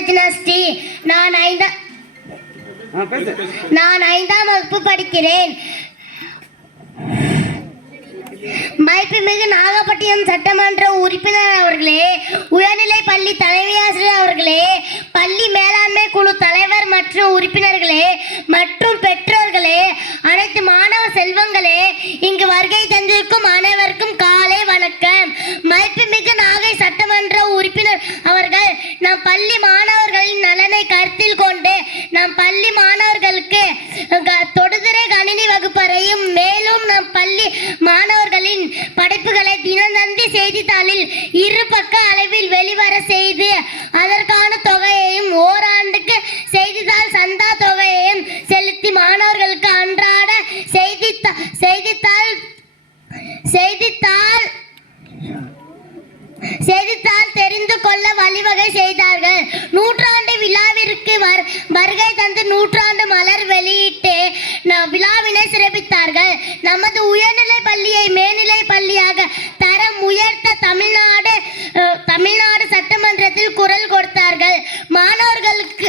ரத்னா ஸ்ரீ. நான் 5ஆம் வகுப்பு படிக்கிறேன். மதிப்புமிகு நாகப்பட்டினம் சட்டமன்ற உறுப்பினர் அவர்களே, உயர்நிலை பள்ளி தலைமை ஆசிரியர் அவர்களே, பள்ளி மேலாண்மை குழு தலைவர் மற்றும் உறுப்பினர்களே மற்றும் பெற்றோர்களே, அனைத்து மாணவ செல்வங்களே, இங்கு வருகை தந்திருக்கும் அனைவருக்கும் காலை வணக்கம். மதிப்புமிகு நாகை சட்டமன்ற உறுப்பினர் அவர்கள் நம் பள்ளி மாணவர்களின் நலனை கருத்தில் கொண்டு நம் பள்ளி மாணவர்களுக்கு தொடுதிரை கணினி வகுப்பறையும் மேலும் நம் பள்ளி மாணவர்களின் படைப்புகளை தினந்தந்தி செய்தித்தாளில் 2 பக்க அளவில் வெளிவர செய்து அதற்கான தொகையையும் ஓராண்டுக்கு செய்தித்தாள் சந்தா தொகையையும் செலுத்தி மாணவர்களுக்கு அன்றாட செய்தித்தாள் தெரிந்து கொள்ள வழிவகை செய்தார்கள். நூற்றாண்டு விழாவிற்கு வருகை தந்து நூற்றாண்டு மலர் வெளியிட்டு விழாவினை சிறப்பித்தார்கள். நமது உயர்நிலை பள்ளியை மேல்நிலை பள்ளியாக தரம் உயர்த்த தமிழ்நாடு சட்டமன்றத்தில் குரல் கொடுத்தார்கள். மாணவர்களுக்கு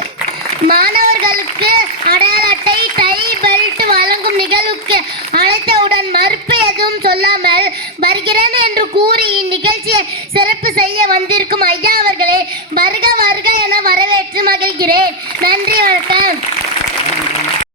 அடையாள அட்டை, டை, பெல்ட் வழங்கும் நிகழ்வுக்கு அழைத்தவுடன் மறுப்பு எதுவும் சொல்லாமல் வருகிறேன் என்று கூறி இந்நிகழ்ச்சியை சிறப்பு செய்ய வந்திருக்கும் ஐயா அவர்களே, வருக வருக என வரவேற்று மகிழ்கிறேன்.